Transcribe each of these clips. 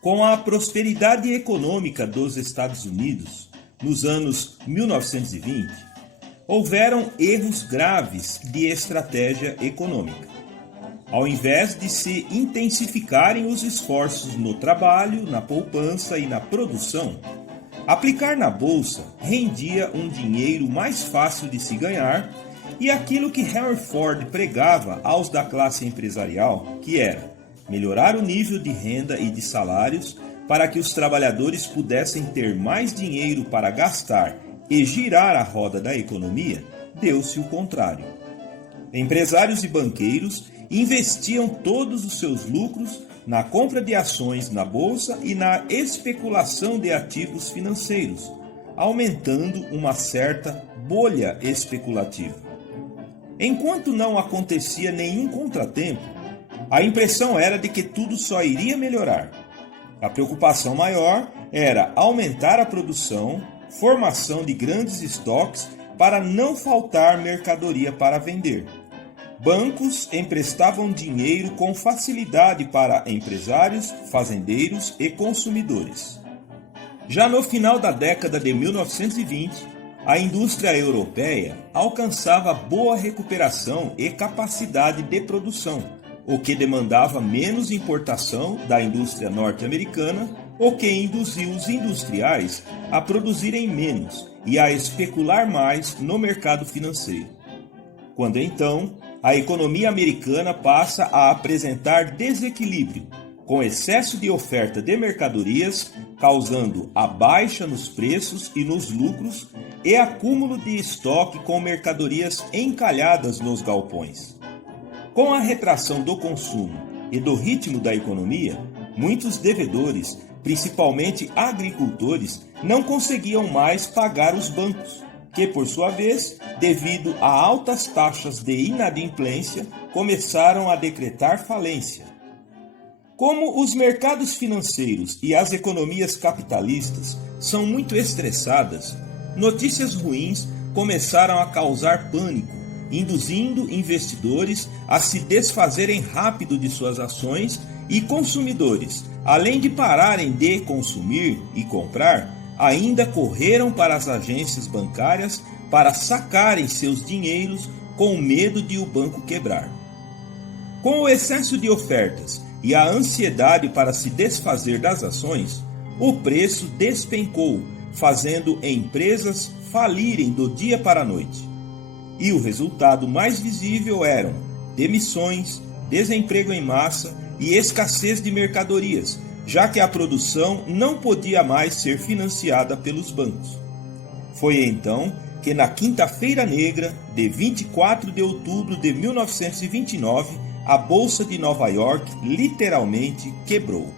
Com a prosperidade econômica dos Estados Unidos, nos anos 1920, houveram erros graves de estratégia econômica. Ao invés de se intensificarem os esforços no trabalho, na poupança e na produção, aplicar na bolsa rendia um dinheiro mais fácil de se ganhar e aquilo que Henry Ford pregava aos da classe empresarial, que era melhorar o nível de renda e de salários para que os trabalhadores pudessem ter mais dinheiro para gastar e girar a roda da economia, deu-se o contrário. Empresários e banqueiros investiam todos os seus lucros na compra de ações na bolsa e na especulação de ativos financeiros, aumentando uma certa bolha especulativa. Enquanto não acontecia nenhum contratempo, a impressão era de que tudo só iria melhorar. A preocupação maior era aumentar a produção, formação de grandes estoques para não faltar mercadoria para vender. Bancos emprestavam dinheiro com facilidade para empresários, fazendeiros e consumidores. Já no final da década de 1920, a indústria europeia alcançava boa recuperação e capacidade de produção, o que demandava menos importação da indústria norte-americana, o que induziu os industriais a produzirem menos e a especular mais no mercado financeiro. Quando então, a economia americana passa a apresentar desequilíbrio, com excesso de oferta de mercadorias, causando a baixa nos preços e nos lucros e acúmulo de estoque com mercadorias encalhadas nos galpões. Com a retração do consumo e do ritmo da economia, muitos devedores, principalmente agricultores, não conseguiam mais pagar os bancos, que, por sua vez, devido a altas taxas de inadimplência, começaram a decretar falência. Como os mercados financeiros e as economias capitalistas são muito estressadas, notícias ruins começaram a causar pânico, induzindo investidores a se desfazerem rápido de suas ações e consumidores, além de pararem de consumir e comprar, ainda correram para as agências bancárias para sacarem seus dinheiros com medo de o banco quebrar. Com o excesso de ofertas e a ansiedade para se desfazer das ações, o preço despencou, fazendo empresas falirem do dia para a noite. E o resultado mais visível eram demissões, desemprego em massa e escassez de mercadorias, já que a produção não podia mais ser financiada pelos bancos. Foi então que na Quinta-feira Negra, de 24 de outubro de 1929, a Bolsa de Nova York literalmente quebrou.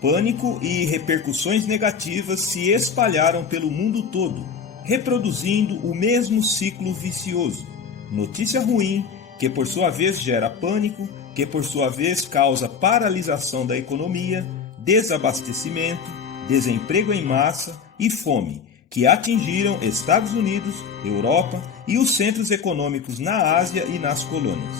Pânico e repercussões negativas se espalharam pelo mundo todo, reproduzindo o mesmo ciclo vicioso. Notícia ruim, que por sua vez gera pânico, que por sua vez causa paralisação da economia, desabastecimento, desemprego em massa e fome, que atingiram Estados Unidos, Europa e os centros econômicos na Ásia e nas colônias.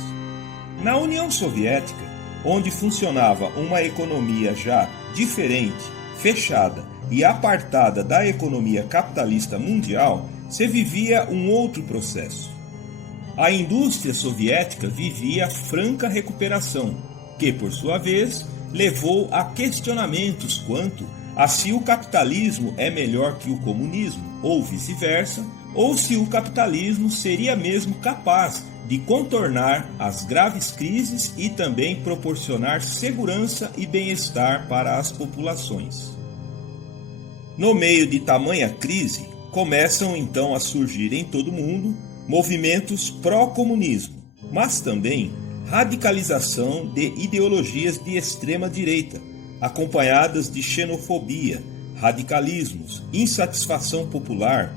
Na União Soviética, onde funcionava uma economia já diferente, fechada e apartada da economia capitalista mundial, se vivia um outro processo. A indústria soviética vivia franca recuperação, que, por sua vez, levou a questionamentos quanto a se o capitalismo é melhor que o comunismo, ou vice-versa, ou se o capitalismo seria mesmo capaz de contornar as graves crises e também proporcionar segurança e bem-estar para as populações. No meio de tamanha crise, começam então a surgir em todo o mundo movimentos pró-comunismo, mas também radicalização de ideologias de extrema direita, acompanhadas de xenofobia, radicalismos, insatisfação popular,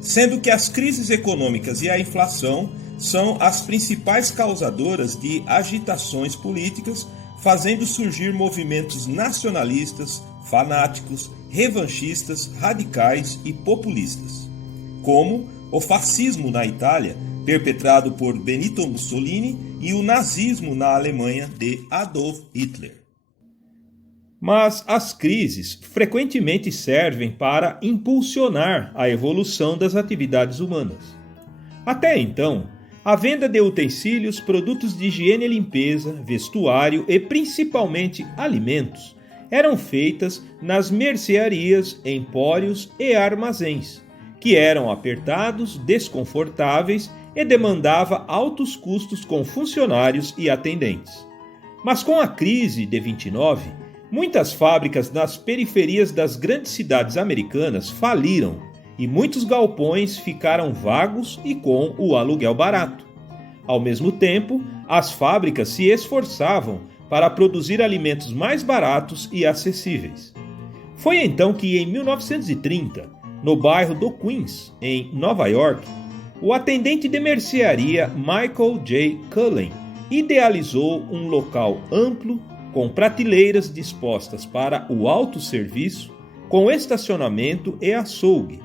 sendo que as crises econômicas e a inflação são as principais causadoras de agitações políticas, fazendo surgir movimentos nacionalistas, fanáticos, revanchistas, radicais e populistas, como o fascismo na Itália, perpetrado por Benito Mussolini, e o nazismo na Alemanha de Adolf Hitler. Mas as crises frequentemente servem para impulsionar a evolução das atividades humanas. Até então, a venda de utensílios, produtos de higiene e limpeza, vestuário e principalmente alimentos eram feitas nas mercearias, empórios e armazéns, que eram apertados, desconfortáveis e demandava altos custos com funcionários e atendentes. Mas com a crise de 29, muitas fábricas nas periferias das grandes cidades americanas faliram e muitos galpões ficaram vagos e com o aluguel barato. Ao mesmo tempo, as fábricas se esforçavam para produzir alimentos mais baratos e acessíveis. Foi então que, em 1930, no bairro do Queens, em Nova York, o atendente de mercearia Michael J. Cullen idealizou um local amplo, com prateleiras dispostas para o autosserviço, com estacionamento e açougue,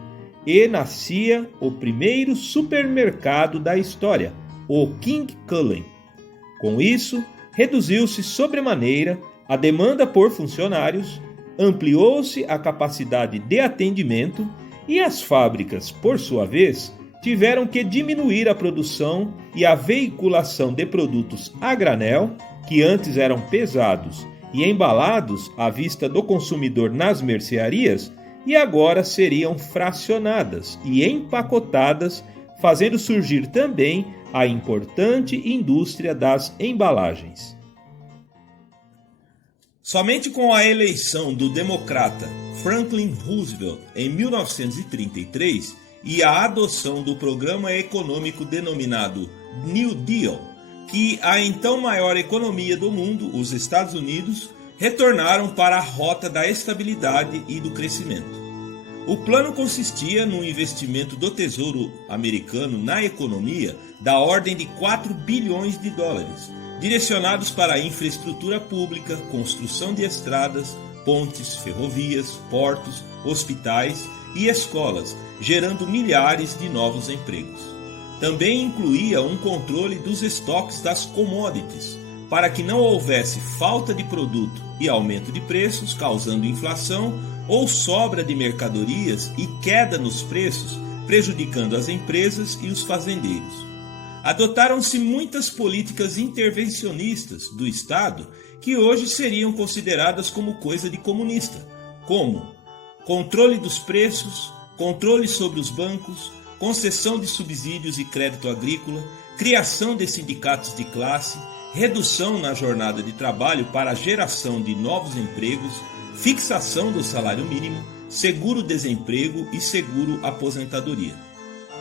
e nascia o primeiro supermercado da história, o King Cullen. Com isso, reduziu-se sobremaneira a demanda por funcionários, ampliou-se a capacidade de atendimento e as fábricas, por sua vez, tiveram que diminuir a produção e a veiculação de produtos a granel, que antes eram pesados e embalados à vista do consumidor nas mercearias, e agora seriam fracionadas e empacotadas, fazendo surgir também a importante indústria das embalagens. Somente com a eleição do democrata Franklin Roosevelt em 1933 e a adoção do programa econômico denominado New Deal, que a então maior economia do mundo, os Estados Unidos, retornaram para a rota da estabilidade e do crescimento. O plano consistia no investimento do Tesouro americano na economia da ordem de 4 bilhões de dólares, direcionados para a infraestrutura pública, construção de estradas, pontes, ferrovias, portos, hospitais e escolas, gerando milhares de novos empregos. Também incluía um controle dos estoques das commodities, para que não houvesse falta de produto e aumento de preços, causando inflação, ou sobra de mercadorias e queda nos preços, prejudicando as empresas e os fazendeiros. Adotaram-se muitas políticas intervencionistas do Estado que hoje seriam consideradas como coisa de comunista, como controle dos preços, controle sobre os bancos, concessão de subsídios e crédito agrícola, criação de sindicatos de classe, redução na jornada de trabalho para a geração de novos empregos, fixação do salário mínimo, seguro-desemprego e seguro-aposentadoria.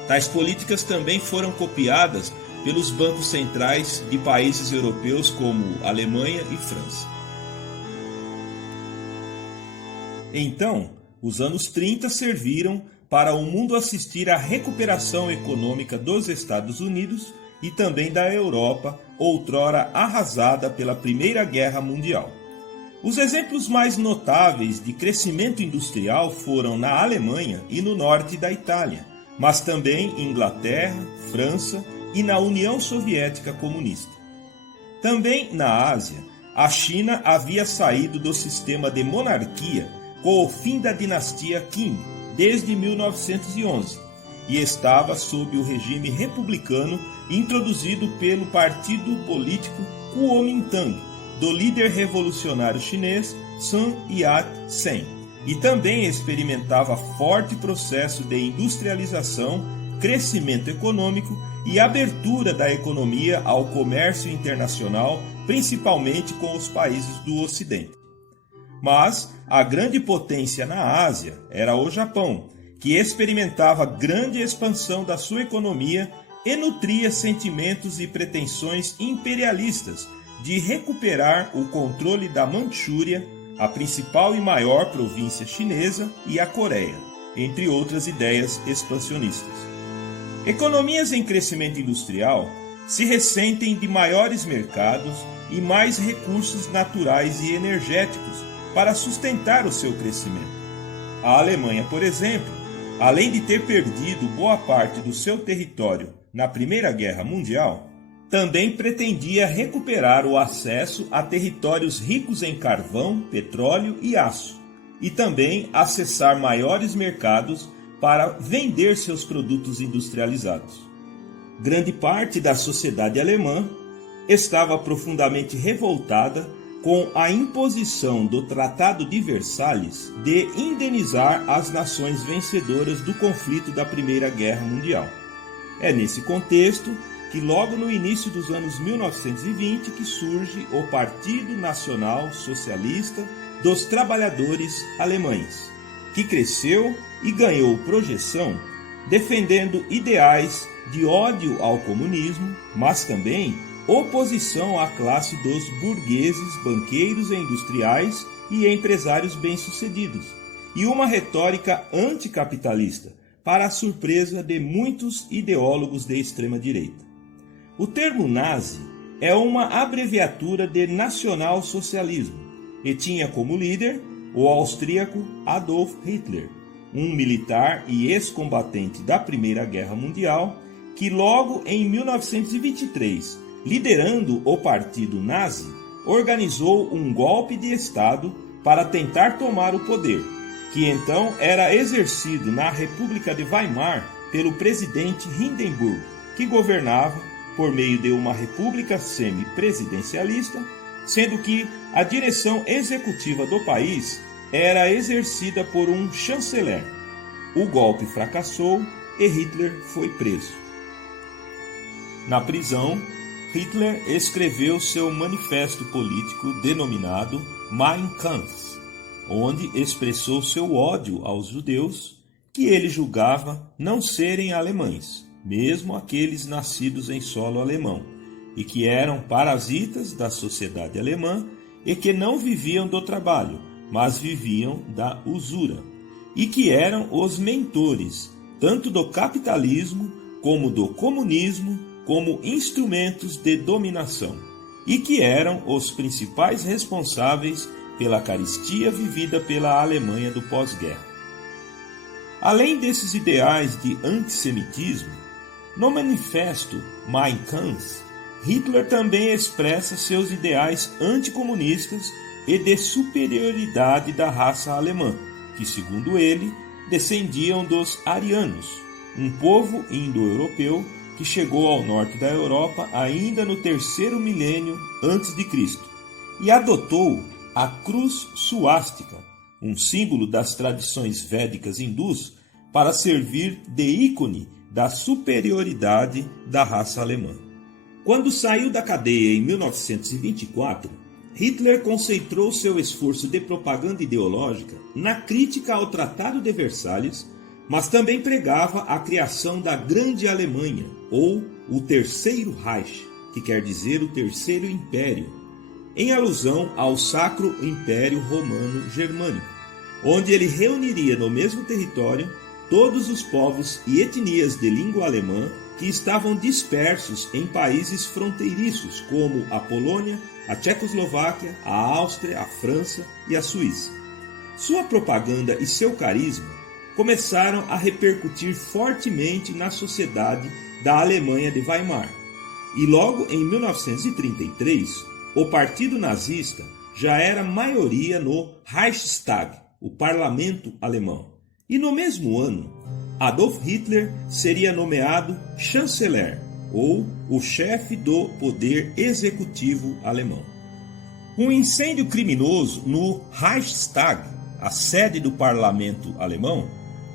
Tais políticas também foram copiadas pelos bancos centrais de países europeus como Alemanha e França. Então, os anos 30 serviram para o mundo assistir à recuperação econômica dos Estados Unidos e também da Europa, outrora arrasada pela Primeira Guerra Mundial. Os exemplos mais notáveis de crescimento industrial foram na Alemanha e no norte da Itália, mas também Inglaterra, França e na União Soviética Comunista. Também na Ásia, a China havia saído do sistema de monarquia com o fim da dinastia Qing desde 1911 e estava sob o regime republicano introduzido pelo partido político Kuomintang, do líder revolucionário chinês Sun Yat-sen, e também experimentava forte processo de industrialização, crescimento econômico e abertura da economia ao comércio internacional, principalmente com os países do Ocidente. Mas a grande potência na Ásia era o Japão, que experimentava grande expansão da sua economia e nutria sentimentos e pretensões imperialistas de recuperar o controle da Manchúria, a principal e maior província chinesa, e a Coreia, entre outras ideias expansionistas. Economias em crescimento industrial se ressentem de maiores mercados e mais recursos naturais e energéticos para sustentar o seu crescimento. A Alemanha, por exemplo, além de ter perdido boa parte do seu território na Primeira Guerra Mundial, também pretendia recuperar o acesso a territórios ricos em carvão, petróleo e aço, e também acessar maiores mercados para vender seus produtos industrializados. Grande parte da sociedade alemã estava profundamente revoltada com a imposição do Tratado de Versalhes de indenizar as nações vencedoras do conflito da Primeira Guerra Mundial. É nesse contexto que logo no início dos anos 1920 que surge o Partido Nacional Socialista dos Trabalhadores Alemães, que cresceu e ganhou projeção defendendo ideais de ódio ao comunismo, mas também oposição à classe dos burgueses, banqueiros e industriais e empresários bem-sucedidos, e uma retórica anticapitalista, para a surpresa de muitos ideólogos de extrema-direita. O termo nazi é uma abreviatura de nacional-socialismo e tinha como líder o austríaco Adolf Hitler, um militar e ex-combatente da Primeira Guerra Mundial, que logo em 1923, liderando o partido nazi, organizou um golpe de Estado para tentar tomar o poder, que então era exercido na República de Weimar pelo presidente Hindenburg, que governava por meio de uma república semi-presidencialista, sendo que a direção executiva do país era exercida por um chanceler. O golpe fracassou e Hitler foi preso. Na prisão, Hitler escreveu seu manifesto político denominado Mein Kampf, onde expressou seu ódio aos judeus, que ele julgava não serem alemães, mesmo aqueles nascidos em solo alemão, e que eram parasitas da sociedade alemã e que não viviam do trabalho, mas viviam da usura, e que eram os mentores tanto do capitalismo como do comunismo como instrumentos de dominação, e que eram os principais responsáveis pela carestia vivida pela Alemanha do pós-guerra. Além desses ideais de antissemitismo, no manifesto Mein Kampf, Hitler também expressa seus ideais anticomunistas e de superioridade da raça alemã, que, segundo ele, descendiam dos arianos, um povo indo-europeu que chegou ao norte da Europa ainda no 3º milênio antes de Cristo, e adotou a cruz suástica, um símbolo das tradições védicas hindus, para servir de ícone da superioridade da raça alemã. Quando saiu da cadeia em 1924, Hitler concentrou seu esforço de propaganda ideológica na crítica ao Tratado de Versalhes, mas também pregava a criação da Grande Alemanha, ou o Terceiro Reich, que quer dizer o Terceiro Império, em alusão ao Sacro Império Romano Germânico, onde ele reuniria no mesmo território todos os povos e etnias de língua alemã que estavam dispersos em países fronteiriços como a Polônia, a Tchecoslováquia, a Áustria, a França e a Suíça. Sua propaganda e seu carisma começaram a repercutir fortemente na sociedade da Alemanha de Weimar. E logo em 1933, o partido nazista já era maioria no Reichstag, o parlamento alemão. E no mesmo ano, Adolf Hitler seria nomeado chanceler, ou o chefe do poder executivo alemão. Um incêndio criminoso no Reichstag, a sede do parlamento alemão,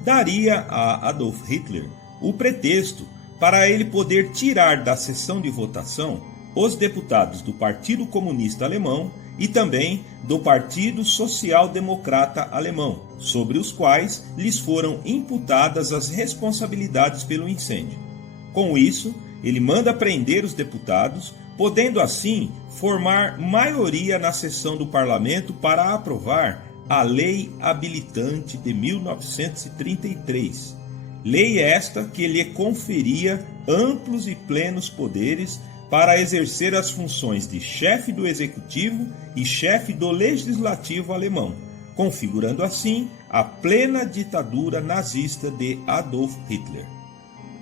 daria a Adolf Hitler o pretexto para ele poder tirar da sessão de votação os deputados do Partido Comunista Alemão e também do Partido Social Democrata Alemão, sobre os quais lhes foram imputadas as responsabilidades pelo incêndio. Com isso, ele manda prender os deputados, podendo assim formar maioria na sessão do parlamento para aprovar a Lei Habilitante de 1933. Lei esta que lhe conferia amplos e plenos poderes para exercer as funções de chefe do executivo e chefe do legislativo alemão, configurando assim a plena ditadura nazista de Adolf Hitler.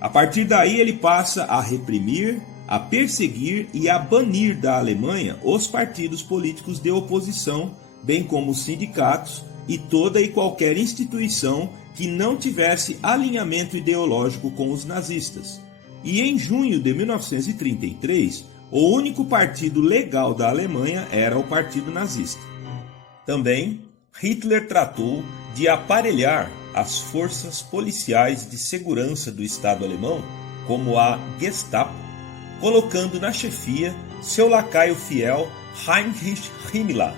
A partir daí ele passa a reprimir, a perseguir e a banir da Alemanha os partidos políticos de oposição, bem como os sindicatos e toda e qualquer instituição que não tivesse alinhamento ideológico com os nazistas. E em junho de 1933, o único partido legal da Alemanha era o Partido Nazista. Também, Hitler tratou de aparelhar as forças policiais de segurança do Estado alemão, como a Gestapo, colocando na chefia seu lacaio fiel Heinrich Himmler.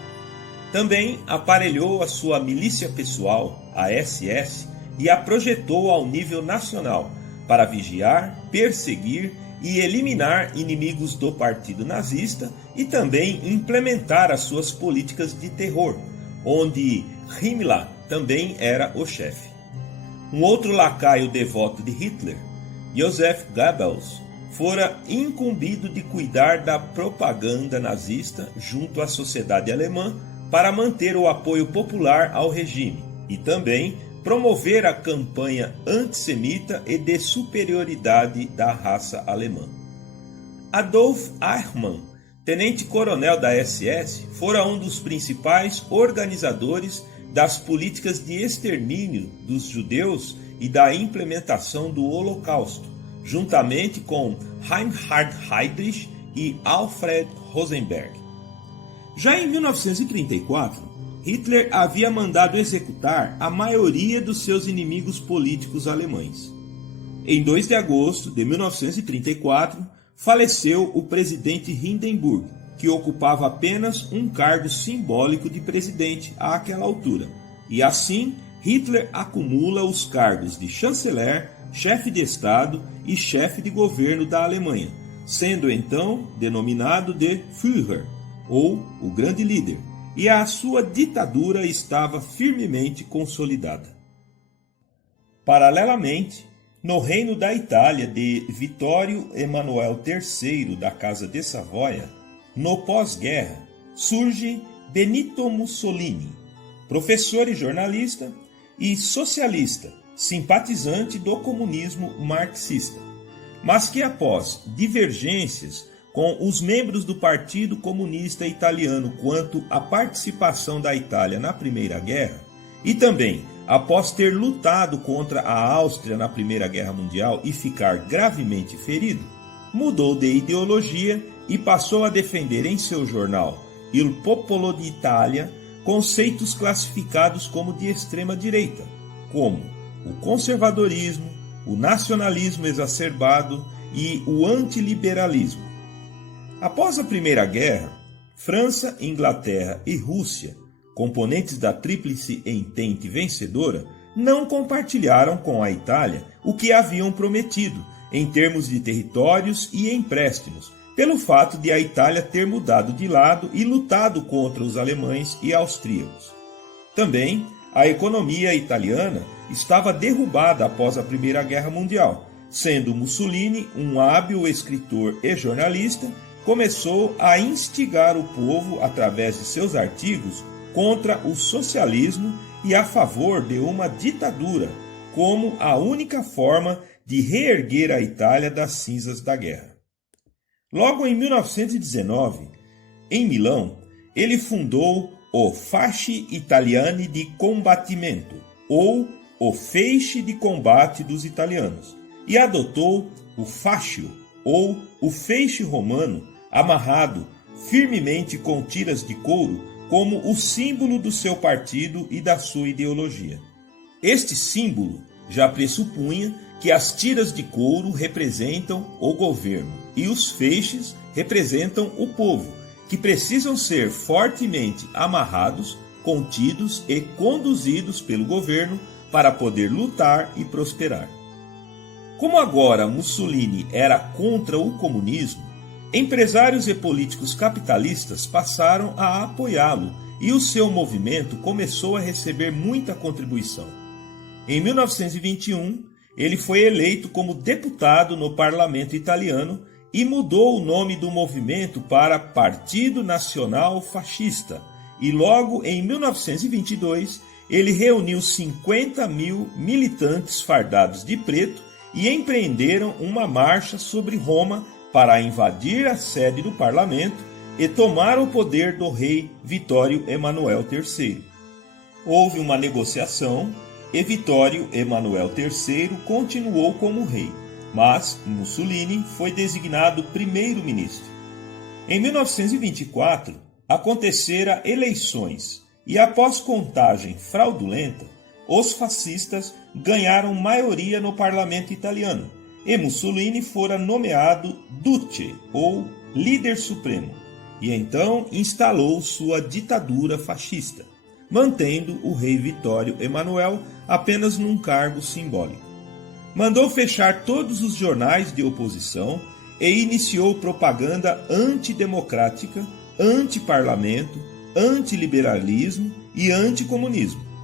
Também aparelhou a sua milícia pessoal, a SS, e a projetou ao nível nacional para vigiar, perseguir e eliminar inimigos do Partido Nazista e também implementar as suas políticas de terror, onde Himmler também era o chefe. Um outro lacaio devoto de Hitler, Joseph Goebbels, fora incumbido de cuidar da propaganda nazista junto à sociedade alemã para manter o apoio popular ao regime e também promover a campanha antissemita e de superioridade da raça alemã. Adolf Eichmann, tenente-coronel da SS, fora um dos principais organizadores das políticas de extermínio dos judeus e da implementação do Holocausto, juntamente com Reinhard Heydrich e Alfred Rosenberg. Já em 1934, Hitler havia mandado executar a maioria dos seus inimigos políticos alemães. Em 2 de agosto de 1934, faleceu o presidente Hindenburg, que ocupava apenas um cargo simbólico de presidente àquela altura. E assim, Hitler acumula os cargos de chanceler, chefe de Estado e chefe de governo da Alemanha, sendo então denominado de Führer, ou o grande líder, e a sua ditadura estava firmemente consolidada. Paralelamente, no reino da Itália de Vittorio Emanuele III da Casa de Savoia, no pós-guerra, surge Benito Mussolini, professor e jornalista, e socialista, simpatizante do comunismo marxista, mas que após divergências com os membros do Partido Comunista Italiano quanto à participação da Itália na Primeira Guerra, e também após ter lutado contra a Áustria na Primeira Guerra Mundial e ficar gravemente ferido, mudou de ideologia e passou a defender em seu jornal Il Popolo d'Italia conceitos classificados como de extrema-direita, como o conservadorismo, o nacionalismo exacerbado e o antiliberalismo. Após a Primeira Guerra, França, Inglaterra e Rússia, componentes da Tríplice Entente vencedora, não compartilharam com a Itália o que haviam prometido em termos de territórios e empréstimos, pelo fato de a Itália ter mudado de lado e lutado contra os alemães e austríacos. Também, a economia italiana estava derrubada após a Primeira Guerra Mundial, sendo Mussolini um hábil escritor e jornalista, começou a instigar o povo através de seus artigos contra o socialismo e a favor de uma ditadura, como a única forma de reerguer a Itália das cinzas da guerra. Logo em 1919, em Milão, ele fundou o Fasci Italiani di Combattimento, ou o Feixe de Combate dos Italianos, e adotou o fascio, ou o feixe romano, amarrado firmemente com tiras de couro, como o símbolo do seu partido e da sua ideologia. Este símbolo já pressupunha que as tiras de couro representam o governo e os feixes representam o povo, que precisam ser fortemente amarrados, contidos e conduzidos pelo governo para poder lutar e prosperar. Como agora Mussolini era contra o comunismo, empresários e políticos capitalistas passaram a apoiá-lo e o seu movimento começou a receber muita contribuição. Em 1921, ele foi eleito como deputado no parlamento italiano e mudou o nome do movimento para Partido Nacional Fascista, e logo em 1922 ele reuniu 50 mil militantes fardados de preto e empreenderam uma marcha sobre Roma para invadir a sede do parlamento e tomar o poder do rei Vitório Emanuel III. Houve uma negociação e Vitório Emanuel III continuou como rei, mas Mussolini foi designado primeiro-ministro. Em 1924, aconteceram eleições e, após contagem fraudulenta, os fascistas ganharam maioria no parlamento italiano e Mussolini fora nomeado Duce, ou líder supremo, e então instalou sua ditadura fascista, mantendo o rei Vitório Emanuel apenas num cargo simbólico. Mandou fechar todos os jornais de oposição e iniciou propaganda antidemocrática, antiparlamento, antiliberalismo e anticomunismo.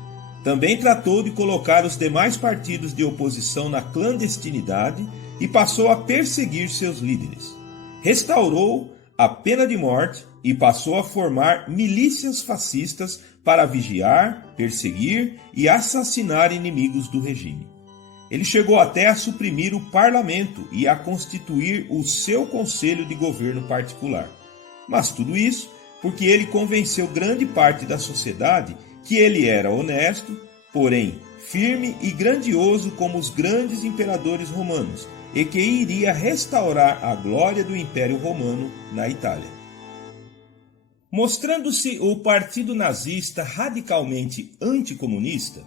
Também tratou de colocar os demais partidos de oposição na clandestinidade e passou a perseguir seus líderes. Restaurou a pena de morte e passou a formar milícias fascistas para vigiar, perseguir e assassinar inimigos do regime. Ele chegou até a suprimir o parlamento e a constituir o seu conselho de governo particular. Mas tudo isso porque ele convenceu grande parte da sociedade que ele era honesto, porém firme e grandioso como os grandes imperadores romanos, e que iria restaurar a glória do Império Romano na Itália. Mostrando-se o partido nazista radicalmente anticomunista,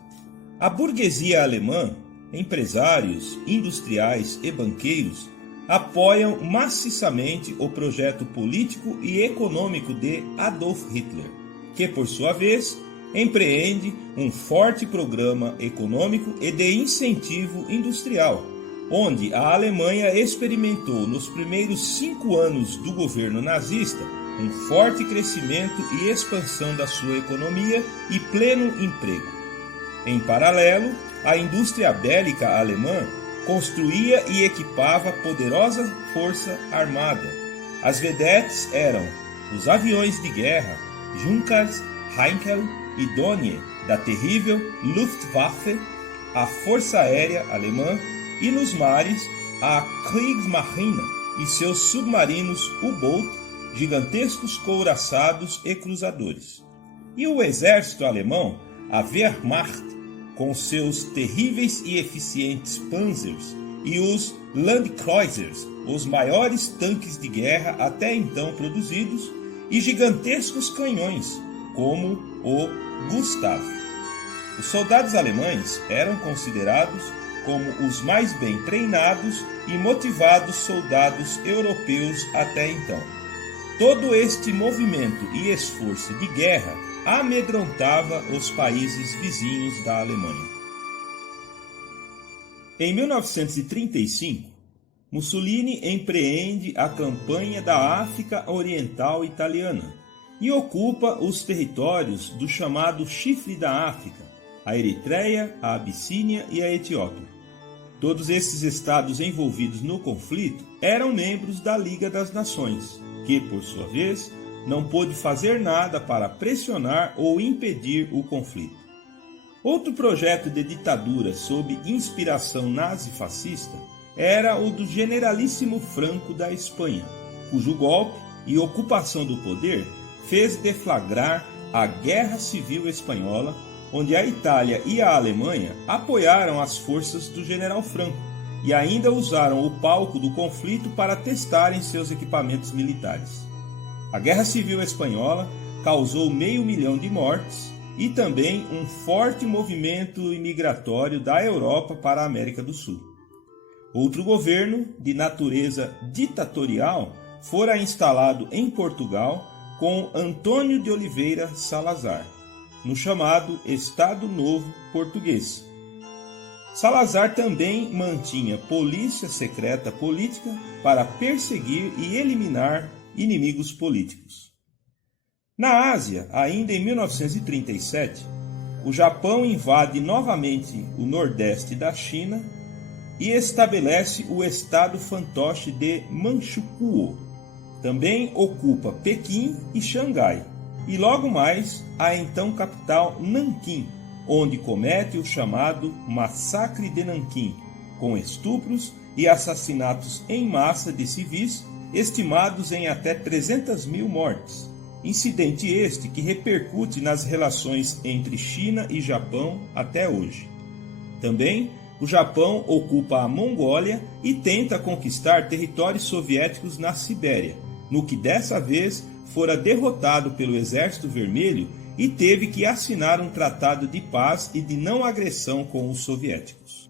a burguesia alemã, empresários, industriais e banqueiros apoiam maciçamente o projeto político e econômico de Adolf Hitler, que, por sua vez, empreende um forte programa econômico e de incentivo industrial, onde a Alemanha experimentou nos primeiros 5 anos do governo nazista um forte crescimento e expansão da sua economia e pleno emprego. Em paralelo, a indústria bélica alemã construía e equipava poderosa força armada. As vedetes eram os aviões de guerra Junkers, Heinkel e Donner da terrível Luftwaffe, a Força Aérea Alemã, e nos mares a Kriegsmarine e seus submarinos U-Boot, gigantescos couraçados e cruzadores. E o exército alemão, a Wehrmacht, com seus terríveis e eficientes Panzers, e os Landkreuzers, os maiores tanques de guerra até então produzidos, e gigantescos canhões, como o Gustav. Os soldados alemães eram considerados como os mais bem treinados e motivados soldados europeus até então. Todo este movimento e esforço de guerra amedrontava os países vizinhos da Alemanha. Em 1935, Mussolini empreende a campanha da África Oriental Italiana e ocupa os territórios do chamado Chifre da África, a Eritreia, a Abissínia e a Etiópia. Todos esses estados envolvidos no conflito eram membros da Liga das Nações, que, por sua vez, não pôde fazer nada para pressionar ou impedir o conflito. Outro projeto de ditadura sob inspiração nazi-fascista era o do generalíssimo Franco da Espanha, cujo golpe e ocupação do poder fez deflagrar a Guerra Civil Espanhola, onde a Itália e a Alemanha apoiaram as forças do general Franco e ainda usaram o palco do conflito para testarem seus equipamentos militares. A Guerra Civil Espanhola causou 500 mil de mortes e também um forte movimento imigratório da Europa para a América do Sul. Outro governo, de natureza ditatorial, fora instalado em Portugal com Antônio de Oliveira Salazar, no chamado Estado Novo Português. Salazar também mantinha polícia secreta política para perseguir e eliminar inimigos políticos. Na Ásia, ainda em 1937, o Japão invade novamente o nordeste da China e estabelece o estado fantoche de Manchukuo. Também ocupa Pequim e Xangai, e logo mais a então capital Nanquim, onde comete o chamado Massacre de Nanquim, com estupros e assassinatos em massa de civis, estimados em até 300 mil mortes. Incidente este que repercute nas relações entre China e Japão até hoje. Também, o Japão ocupa a Mongólia e tenta conquistar territórios soviéticos na Sibéria, no que dessa vez fora derrotado pelo Exército Vermelho e teve que assinar um tratado de paz e de não agressão com os soviéticos.